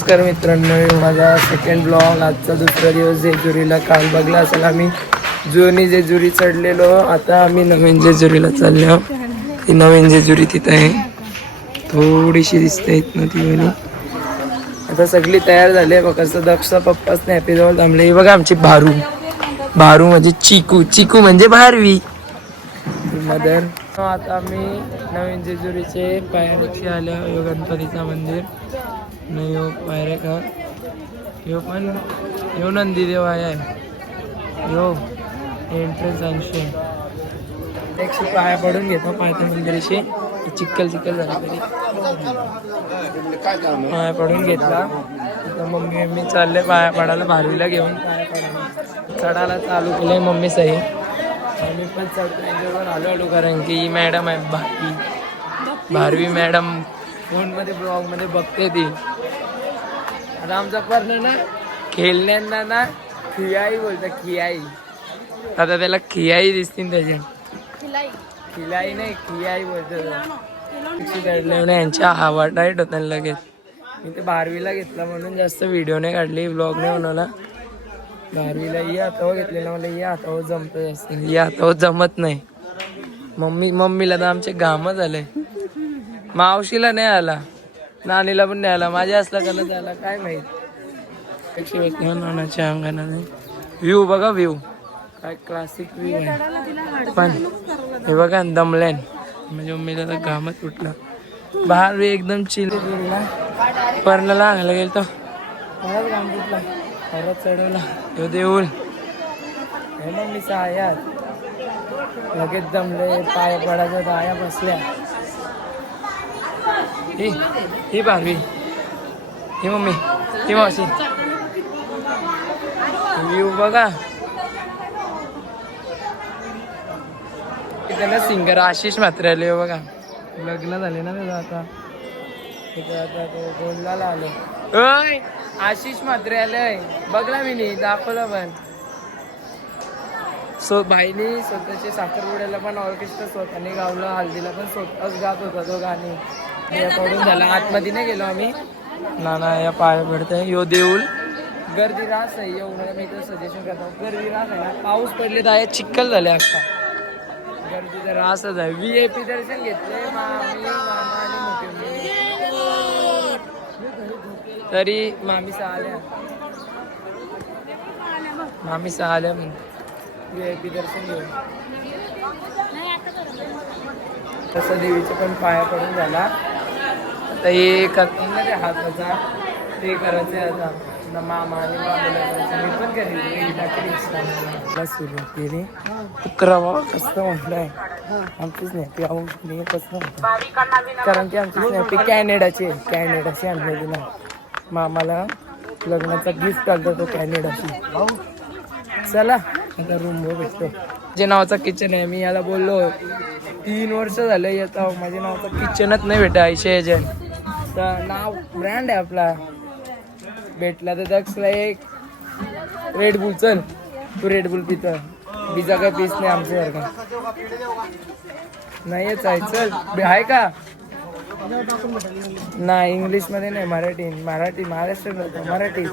नमस्कार मित्रांनो, माझा सेकंड ब्लॉग. आजचा दुसरा दिवस जेजुरीला. काल बघला असेल आम्ही जुनी जेजुरी चढलेलो. आता आम्ही नवीन जेजुरीला चाललो. ती नवीन जेजुरी तिथं आहे, थोडीशी दिसते इथनं ती वाली. आता सगळी तयार झाली बघा. कसं दक्ष पप्पा स्नॅपी जवळ थांबले. हे बघा आमची भारू. भारू म्हणजे चिकू, चिकू म्हणजे भारवी मदर. आता आम्ही नवीन जेजुरीचे पायऱ्याची आल्या. यो गणपतीचा मंदिर नाही, यो पायऱ्या का यो पण यो नंदी देव आहे. यो एंट्रन्स अंशे एक पाया पडून घेतो. पायथ्या मंदिराशी चिक्कल झाला तरी पाया पडून घेतला. तर मम्मी चालले पाया पडायला. भारवीला घेऊन पाया पडायला चढायला चालू केलंय मम्मी सही. आम्ही पण चढतो आलो कारण की मॅडम आहे भारवी मॅडम फोनमध्ये ब्लॉगमध्ये बघते ती. आता आमचा पर्ण ना खेळण्यांना ना खियाई बोलतात. खियाई आता त्याला खियाई दिसतील त्याच्या. खिलाई नाही खियाई बोलतात. यांच्या आवाज डायट होता लगेच. मी ते बारवीला घेतला म्हणून जास्त व्हिडिओ नाही काढली, ब्लॉग नाही बनवला. बारवीला या हातावर घेतलेला. मला या हातावर जमतं जास्त, या हातावर जमत नाही. मम्मीला तर आमचे घाम झाले. मावशीला नाही आला, नानीला पण नाही आला. माझ्या असला का नाही आला काय माहित. नानाच्या अंगणाने व्ह्यू बघा, व्ह्यू काय क्लासिक व्ह्यू आहे. पण हे बघा दमल्यान म्हणजे मम्मीला तर घामच उठला. बाहेर एकदम चिल. पर्णाला अंगाला गेल तो परत घाम फुटला, परत चढवला. तो देऊळ हे मम्मीचा आयात लगेच दमले. पाय पडायच्या दाया बसल्या. ही भारवी, ही मम्मी, ही मावशी. व्ह्यू बघा. त्याला सिंगर आशिष म्हात्रे आले बघा. लग्न झाले ना त्याचं आता. आता तो बोलला आलो. ओय आशिष म्हात्रे आलंय बघला मी नाही दाखवलं पण. भाईनी स्वतःचे साखरपुड्याला पण ऑर्केस्ट्रा स्वतःने गावलं. हल्दीला पण स्वतःच गात होता तो गाणी. पडून झाला. आतमध्ये नाही गेलो आम्ही. नाना या पाया पडतंय. यो देऊळ गर्दी रास आहे. एवढं मी तर सजेशन करतो. गर्दी रास आहे ना. पाऊस पडले तर चिक्कल झाले अख्खा. गर्दी तर रासच आहे. VIP दर्शन घेतले मामी मामा आणि मोठी तरी मामीसा आल्या VIP दर्शन घेऊन. तसं देवीचे पण पाया पडून झाला. आता हे करते ना ते हाताचा ते करायचं आहे. आता मामा आणि मामीला करायचं. मी पण करेन. सुरुवात केली. कुत्रा बाबा कसं म्हटलंय आमची स्नॅपी आवडली कसं म्हटलं. कारण की आमची स्नॅपी कॅनेडाची आणलेली ना. मामाला लग्नाचा गिफ्ट आलता तो कॅनेडाची. चला आता रूमवर भेटतो. माझ्या नावाचा किचन आहे. मी याला बोललो 3 वर्ष झालं येतो. माझ्या नावाचा किचनच नाही भेटा. ऐशे एजंट तर नाव ब्रँड आहे आपला. भेटला तर दक्षला एक रेडबुल. चल तू रेडबुल पितं. बिजा काय पीस नाही आमच्यासारखा नाहीच आहे. चल आहे का नाही. इंग्लिशमध्ये नाही, मराठी महाराष्ट्र मराठीच.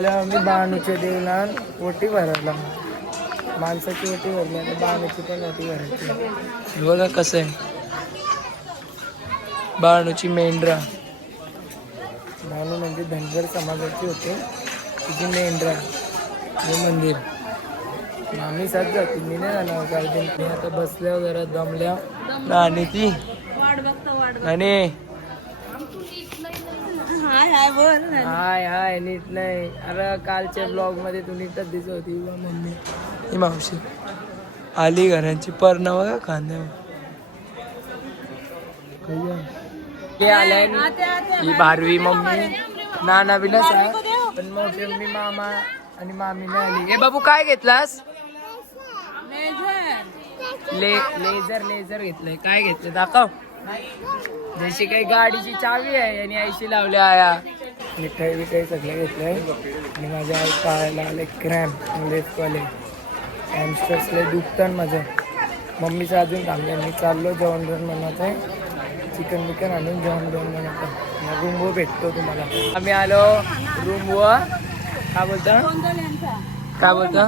मी बाणूच्या देवला ओटी भरायला. माणसाची ओटी भरली आणि बाणूची पण ओटी भरायची. बघा कसं आहे. बाणूची मेंढरा. बाणू म्हणजे धनगर समाजाची होते. तिची मेंढरा हे मंदिर. आम्ही साथ जाते. मी नाही जाणार गार्डन. मी आता बसल्यावर जरा दमल्या. आणि ती आणि हाय नीट नाही. अरे कालच्या ब्लॉग मध्ये तू नीटच दिसत होती. मम्मी ही मावशी आली घरांची. पर्ण बघा खांद्यावर आलाय. ही भारवी मम्मी नाना बिलास पण मोठी मम्मी मामा आणि मामी नाही आली. हे बाबू काय घेतलास. लेझर घेतलंय. काय घेतलं दाखव. जशी काही गाडीची चावी आहे आणि ऐशी लावल्या आया. मिठाई बिठाई सगळं घेतलंय. आणि माझ्या आई पाहायला आले क्रॅम्प लेफ्टवाले हॅमस्टर्सले दुखतं माझं. मम्मीचं अजून थांबले. मी चाललो जेवण बनवत आहे. चिकन आणून जेवण बनवतो. रूमवर भेटतो तुम्हाला. आम्ही आलो रूमवर. काय बोलता काय बोलता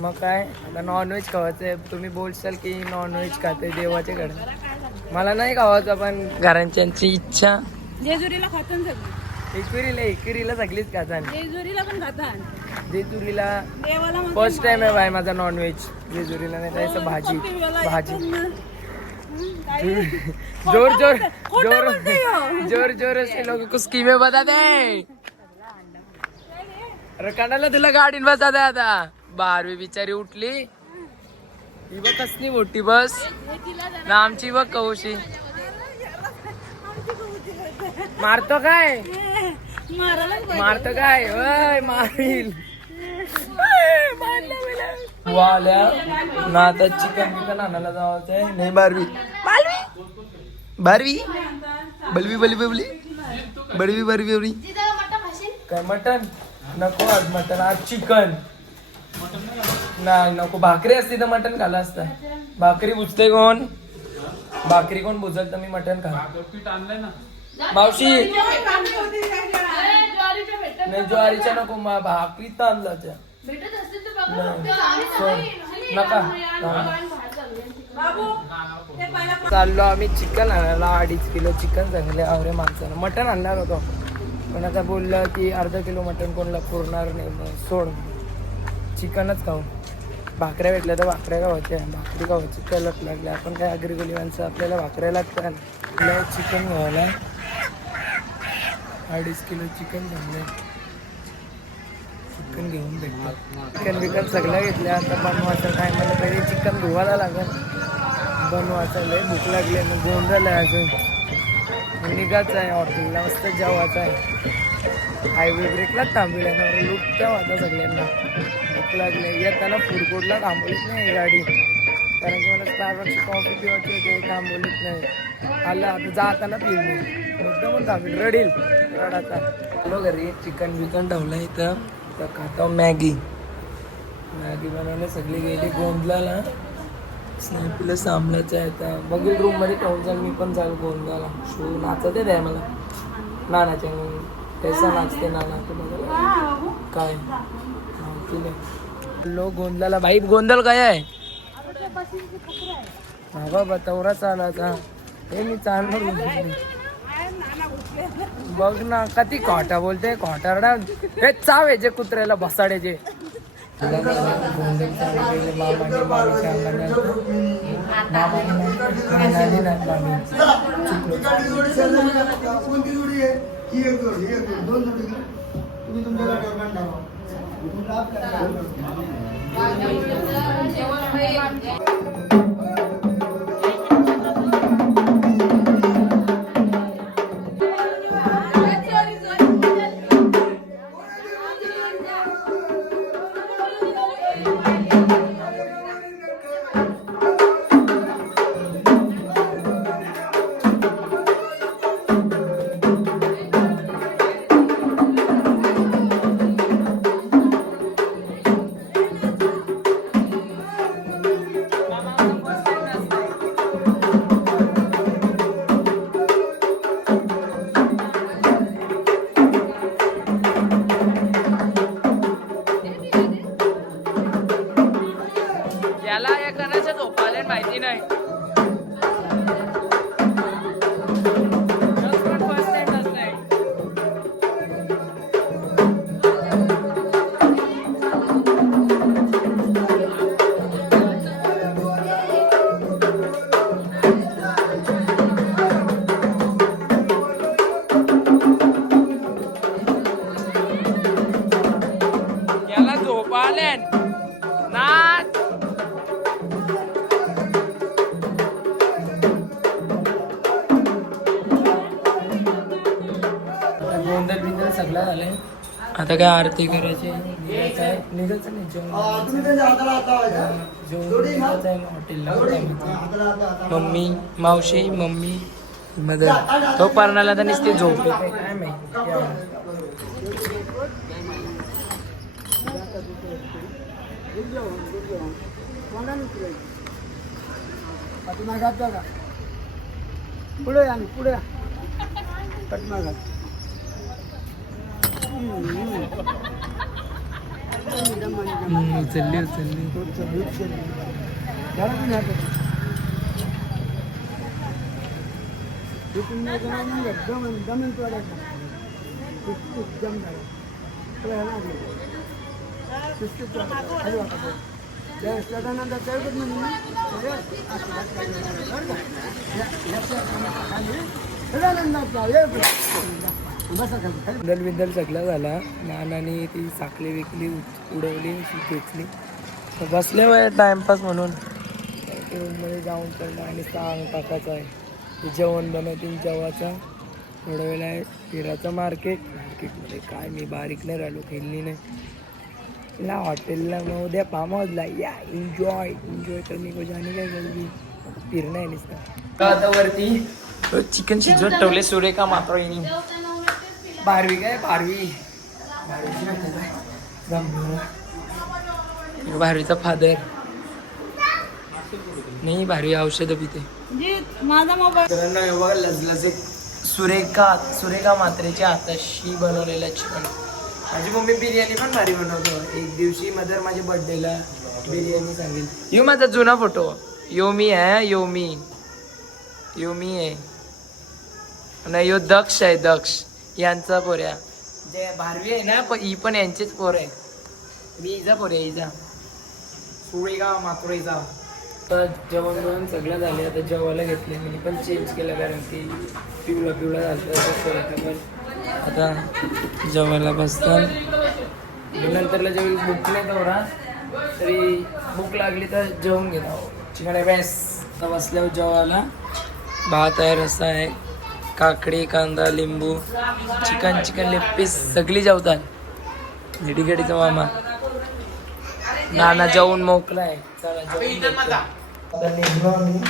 मग काय आता नॉनव्हेज खावायचं. तुम्ही बोलशाल की नॉनव्हेज खाते देवाच्याकडे. मला नाही खावायचं पण घरांच्यांची इच्छा. जेजुरीला खातात सगळी. एकविरीला सगळीच खातात. जेजुरीला पण खातात. जेजुरीला देवाला फर्स्ट टाइम आहे बाय माझा नॉनव्हेज. जेजुरीला नाही जायचं. भाजी जोर जोर जोर जोर जोर से लोग को स्कीमें बता दे. अरे कानाला तुला गाडीत बसा दे आता. 12वी बिचारी उठली. ही बघ कसली मोठी बस ना आमची बघ कवशी. मारतो काय मारतो काय ओय मारील. आल्या ना आता चिकन बिकन आणायला जायचंय. नाही 12वी बलवी काय मटन नको. आज मटन आज चिकन नाही नको. भाकरी असती तर मटन खाल्लं असतं. भाकरी बुजते कोण. भाकरी कोण बुजल तर मी मटन खा. मावशी नाही ज्वारीच्या नको. भाकरी तांदळाच्या नका. चाललो आम्ही चिकन आणायला. 2.5 किलो चिकन सांगले आवरे माणसाला. मटन आणणार होतो पण आता बोललं की अर्धा किलो मटन कोणाला पुरणार नाही. मग सोड चिकनच खाऊ. भाकऱ्या भेटल्या तर भाकऱ्या खावायच्या. भाकरी खावायची तलप लागल्या. आपण काय अग्रिगोली माणसं आपल्याला भाकऱ्या लागतात. चिकन घ्यायला 2.5 किलो चिकन झालं. चिकन घेऊन भेटलं. चिकन बिकन सगळं घेतलं. आता बनवायचं काय मला पहिले चिकन धुवायला लागेल. बनवायचं लय भूक लागली. मग गोंधळ आहे अजून. निघायचं आहे हॉटेलला. मस्त जेवायचं आहे. हायवे ब्रेकलाच थांबविल्यानं लुटत्या होता सगळ्यांना. भूक लागली. येताना फूड कोर्टला थांबवलीच नाही गाडी. कारण की मला स्टारबक्सची कॉफी पिवायची होती. थांबवलीच नाही. आलं आता जाताना पिऊ मुद्दा पण थांबेल. रडील रडाचा. आलो घरी. चिकन बिकन ठेवलं इथं. तर खाता मॅगी बनवलं. सगळी गेली गोंधळाला. स्नॅपीला सांभाळायचं आहे. आता बघील रूममध्ये ठेवून जाईल. मी पण जाईल गोंधळाला. शो नाचते द्या मला नानाच्या. कैसा नाचते नाना ते बघायला काय माहिती नाही. लो गोंधळाला भाई. गोंधळ काय आहे हा बाबा. तवरा चालायचा हे मी चालणार. बघ ना कधी खोटा बोलते. खोटारडा हे चाव आहे जे कुत्र्याला बसाडायचे. माहिती नाही. याला झोप आले नाच. गोंधळ बिंदल सगळं झालंय. आता काय आरती करायची. निघायचं नाही जेवण हॉटेलला. मम्मी मावशी मम्मी मदर तो पारणाला तर नुसते झोप काय माहिती. पुढे या पुढे या पटमा घाल उचलली विद्दल सगळा झाला. नानानी ती साखली विकली उडवली अशी खेचली. तर बसले वय टाइमपास म्हणून रूममध्ये जाऊन पडलं आणि सांग टाकायचं आहे ते जेवण बनवतील जेवाचा. थोड्या वेळा आहे फिराचं मार्केटमध्ये काय मी बारीक नाही राहिलो खेळली नाही ला हॉटेलला मग उद्या फार्म हाऊसला या एन्जॉय करणे को जाणे काय गरजी फिरणं आहे नुसतं. आता वरती चिकन शिजवत ठेवले सुरेखा मात्रोईनी. बारवी काय बारवीचा फादर नाही बारवी औषध पिते. माझा मोबाईल लजलज सुरेखा मात्रेच्या हाताशी बनवलेलं चिकन. माझी मम्मी बिर्याणी पण भारी बनवतो. एक दिवशी मदर माझ्या बर्थडेला बिर्याणी सांगेल. यो माझा जुना फोटो योमी आहे योमी आहे आणि यो दक्ष आहे दक्ष यांचा पोऱ्या जे बारवी आहे ना ही पण यांचेच पोर आहे. मी इजा पोऱ्या इजा सुरेखा मात्रेचा. आता जेवण सगळं झाले. आता जेवायला घेतले मी पण चेंज केलं कारण की पिवळा झालं. पण आता जेवायला बसतात नंतरला जेवढी भूक नाही तेवढा तरी भूक लागली तर जेवून घेतो. चिकन आहे बेस्ट. आता बसल्यावर जेवायला भात आहे रस्सा आहे काकडी कांदा लिंबू चिकन लेग पीस सगळी जेवतात. घडीचा मामा नाना जेवून मोकलाय. चला जेवून घेतो. आता निघलो आम्ही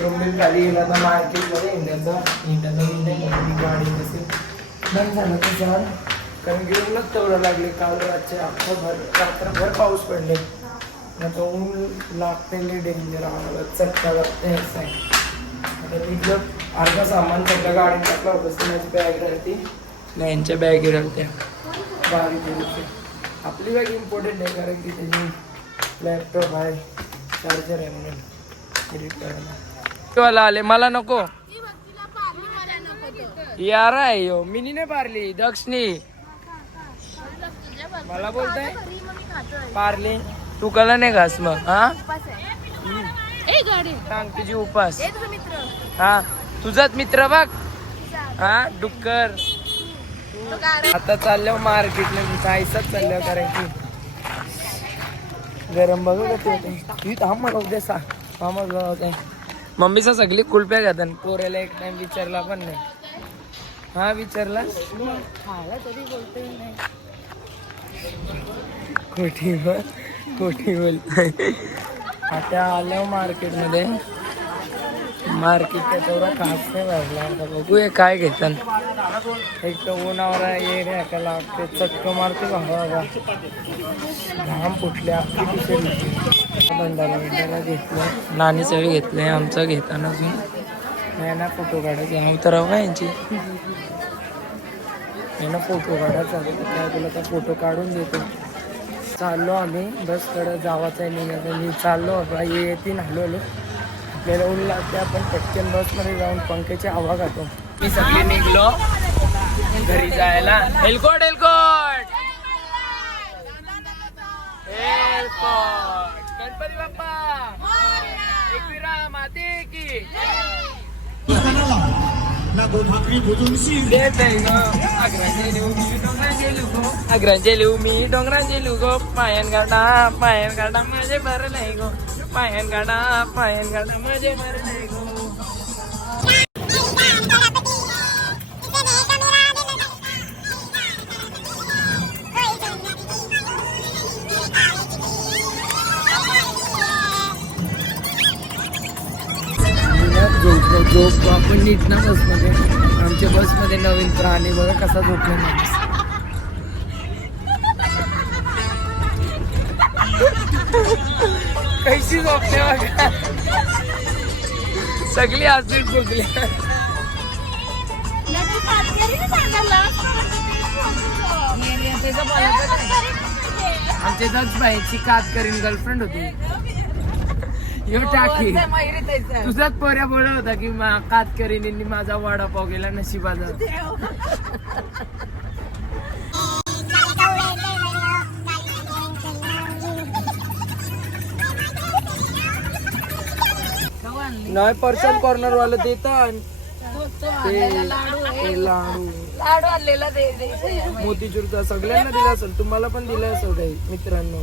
रूम खाली गेला तर मार्केटमध्ये इंडियाचं गाडी बसेल बंद झालं तर जाल कारण की ऊनच तेवढं लागले. काल रात्रभर पाऊस पडले. आता ऊन लागते डेंजर आम्हाला चटका लागते. आता निघलं अर्धा सामान सगळं गाडीत टाकला होतं. माझी बॅग राहते नाही यांच्या बॅगी राहत्या बारीक. आपली बॅग इम्पॉर्टंट आहे कारण की त्याची लॅपटॉप आहे चार्जर आहे म्हणून एडिट करायला. आले मला नको यार आहे यो मिनी नाही पारली दक्षनी मला बोलताय पारली तू कला नाही घास मग. हा सांग तुझी उपास. हा तुझाच मित्र बघ. हा डुक्कर. आता चाललो मार्केटला जायचंच चाललं कारण की गरम बघत होते. थांब मला उद्या सांग मम्मीचा सगळी कुलप्या घेतात. पोऱ्याला एक टाइम विचारला पण नाही. हा विचारला तरी बोलतोय नाही. खोटी बोलतोय. आता आलो मार्केटमध्ये. मार्केट तेवढा खास नाही भरला. आता बघूया काय घेतात. एक तर उन्हावर ये का लागते चटकं मारते बाबा घाम फुटल्या. बंडाला घेतलं नानी सगळे घेतले. आमचं घेताना अजून नाही ना फोटो काढायचे. आम्ही तर राहू का यांची यांना फोटो काढायचा काय तुला तर फोटो काढून देतो. चाललो आम्ही बसकडं जावाचं आहे निघायचं. मी चाललो बाबा येतील हळूहळू आपल्याला ऊन लागते. आपण पटकन बसमध्ये जाऊन पंख्याची हवा खातो. मी सगळे निघलो घरी जायला. एलकोट गणपती बाप्पा एकविरा माते की आग्रांचे लिहू मी डोंगरांचे लिहू गो पायन गाडा माझे बरं नाही गो पायन गाडा माझे बरं नाही गो. झोप आपण नीट ना बसमध्ये. आमच्या बसमध्ये नवीन प्राणी बघा कसा झोपला माणूस. कशी झोपते बघा सगळी हसून चुकली. आमच्या दक्ष भाईची कातकरीन गर्लफ्रेंड होती. यो टाकी तुझाच पोऱ्या बोलत होता की कातकरीन माझा वडापाव गेला नशिबाचा. नाही पर्सन कॉर्नर वाला देतात लाडू आणलेला मोतीचूरचा सगळ्यांना दिला असेल, तुम्हाला पण दिला असेल काही मित्रांनो.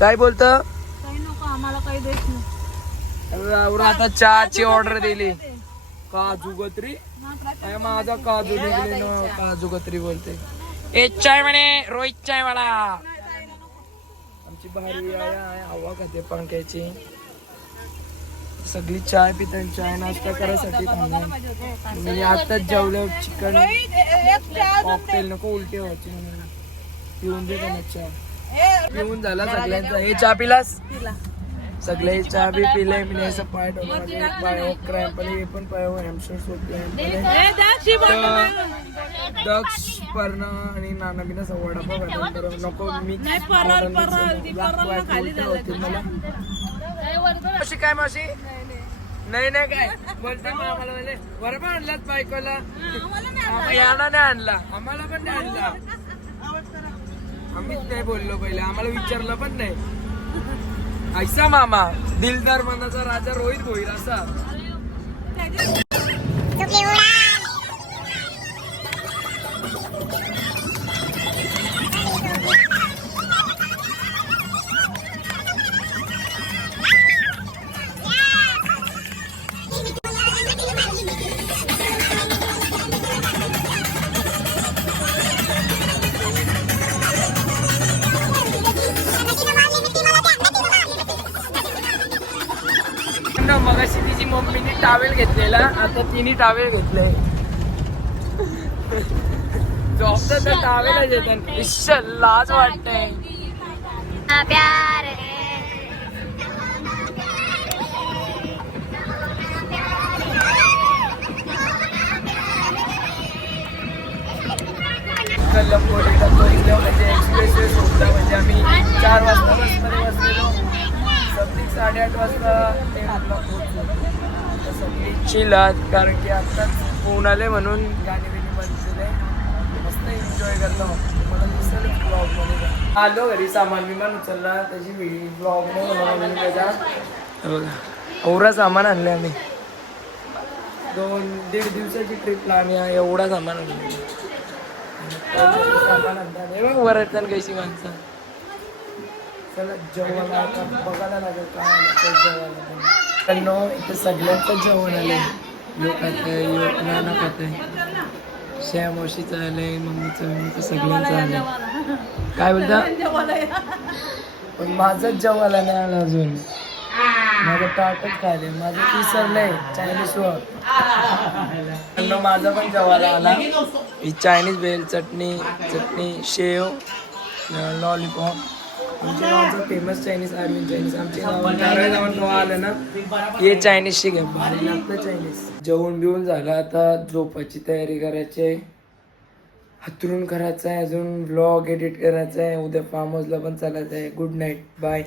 काय बोलत काही नको आम्हाला काही देत नाही. आता चहाची ऑर्डर दिली. काजू कतरी माझा काजू निघले ना, काजू कतरी बोलते. एक चाय म्हणे रोहित चाय वाला. आमची भारी आहे हवा खाते पंख्याची. सगळी चाय पितात, चाय नाश्ता करायसाठी थांबणार. मी आताच जेवलं चिकन कॉकटेल. नको उलटी व्हायची म्हणून पिऊन दे त्यांना चहा. पिऊन झाला सगळ्यांचा. हे चहा पिलास? सगळे चहा बी पिले. मी असं पाय ठेवला पाय क्रॅम्प आले. हे पण पाय हॅमस्टर सोप दक्ष पर्णा आणि नाना बिना वडापाव नको मी मला मावशी. काय मावशी? नाही नाही काय बोलते आम्हाला बरोबर आणलाच बायकोला. याला नाही आणला, आम्हाला पण नाही आणला. आम्हीच नाही बोललो पहिले, आम्हाला विचारलं पण नाही. ऐसा मामा दिलदार मनाचा राजा रोहित भोईर असा. मगाशी तिची मम्मीने टावेल घेतलेला, आता तिने टावेल घेतलंय. जॉबचा तर टावेलच येतात. लाज वाटतंय. कलंबोडीला म्हणजे एक्सप्रेस वे सोडला. म्हणजे आम्ही 4 वाजता बसमध्ये बसलेलो. 8:30 वाजता सगळी चिलात, कारण की आत्ताच ऊन आले म्हणून गाणी बिणी बनलेले. मस्त एन्जॉय करतो. मला दिसेल ब्लॉगमध्ये. आलो घरी, सामान बिमान उचलला, त्याची ब्लॉग नाही बनवला मी त्याचा. बघा एवढा सामान आणलं आम्ही. 2-1.5 दिवसाची ट्रिपला आम्ही एवढा सामान आणलं. सामान आणतात वरटतात कशी माणसं. चला जेवणाला आता बघायला लागेल काय जेवायला. इथे सगळ्यांचं जेवण आलंय. यो खातंय, यो नाना खातंय, श्या मावशीचं आलंय, मम्मीचं सगळ्यांचं आलंय. काय बोलता? पण माझंच जेवायला नाही आलं अजून. माझं ताटच खायले. माझं विसरलंय चायनीज वर. माझा पण जेवायला आला. ही चायनीज भेल, चटणी शेव, लॉलीपॉप. आमच्या गावाचं फेमस चायनीज अरविंद चायनीज. आमच्या गावात आलं ना हे चायनीज शिक भारी लागतं चायनीज. जेवण बिवून झालं, आता झोपाची तयारी करायची आहे. हातरून करायचं आहे, अजून व्लॉग एडिट करायचा आहे. उद्या फार्म हाऊसला पण चालायचं आहे. Good night, bye.